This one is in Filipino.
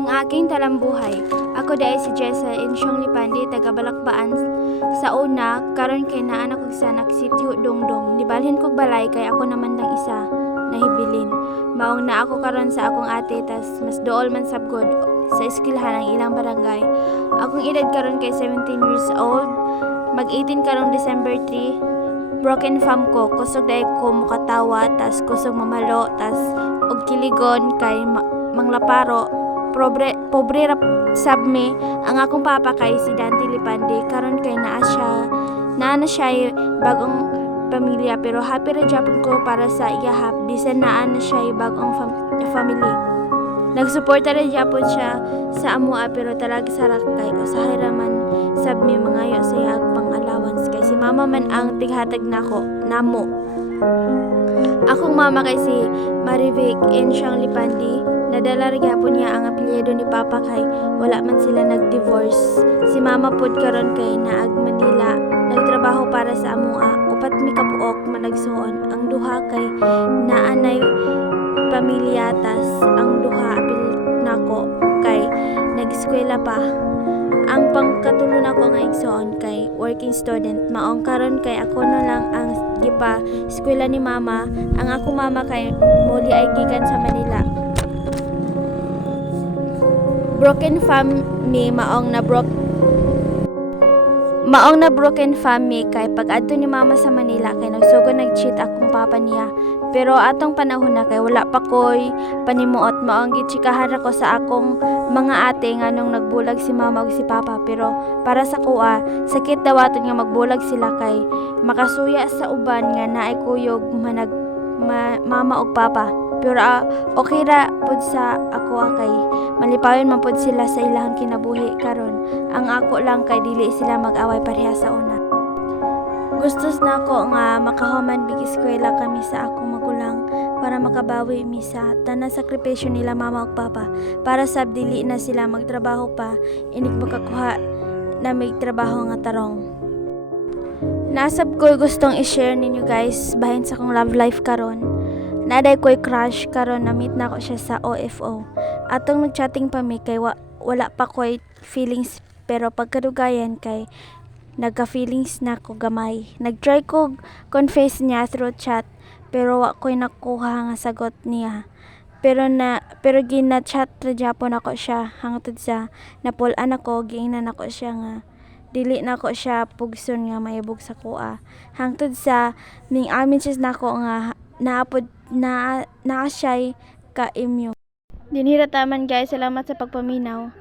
Ang aking talambuhay. Ako dahil si Jessa Insyong Lipandi, taga Balakbaan. Sa una, karon kay naan ako sa naksityo dongdong. Nibalhin kog balay kay ako naman lang isa nahibilin. Maong na ako karon sa akong ate, tas mas dool man sabgod sa eskwelahan ang ilang barangay. Akong edad karon kay 17 years old. Mag-18 karong December 3. Broken fam ko, kusog dahil ko mukatawa, tas kusog mamalo, tas og kiligon kay manglaparo. Pobre rap sabme ang akong papa kay si Dante Lipandi, karon kay naa na siya bagong pamilya, pero happy ra gyapon ko para sa iyahap bisan naa na siya bagong family. Nagsuporta ra gyapon siya sa amoa, pero talag sarak kay usahay ra man sabmi mangayo sa iyang pang-allowance kay si mama man ang tighatag namo. Akong mama kay si Marivic Insyong Lipandi, nadala ra gyapon niya ang apelyido ni papa kay wala man sila nag-divorce. Si mama pod karon kay naag Manila, nagtrabaho para sa amoa. Upat mi kapuok managsuon. Ang duha kay naanay pamilya, tas ang duha apil nako kay nag-eskwela pa. Ang pangkatulo nako nga igsoon kay working student. Maong karon kay ako na lang ang gipa eskwela ni mama. Ang ako mama kay muli ay gikan sa Manila. Broken family maong na broken family kay pag adto ni mama sa Manila kay nagsugo nag-cheat akong papa niya. Pero atong panahon na kay wala pa koy panimuot, maong gitsikahan ako sa akong mga ate nganong nagbulag si mama ug si papa. Pero para sa kuha, sakit daw aton nga magbulag sila kay makasuya sa uban nga naay kuyog mama ug papa. Pero okay ra pud sa ako kay malipawin man pud sila sa ilahang kinabuhi karon. Ang ako lang kay dili sila mag-away pareha sa una. Gustos na ako nga makahuman big eskwela kami sa akong magulang para makabawi mi sa tanang sakripisyo nila mama ug papa. Para sa dili na sila magtrabaho pa, inig makakuha na may trabaho nga tarong. Nasab ko gustong i-share ninyo guys bahin sa akong love life karon. Naday ko'y crush karon, na-meet na ko siya sa OFO. Atong nag-chatting pa mi kay wala pa ko'y feelings, pero pagkadugayan kay nagka-feelings na ko gamay. Nag-try ko confess niya through chat, pero wa ko'y nakuha nga sagot niya. Pero gina-chat ra gyapon ako siya hangtod sa napulan ako, giingnan ako siya nga dili na ko siya pugson nga mayabog sa kuha. Hangtod sa ning amin siya nako nga naa siya'y ka-immune. Dinhira taman guys, salamat sa pagpaminaw.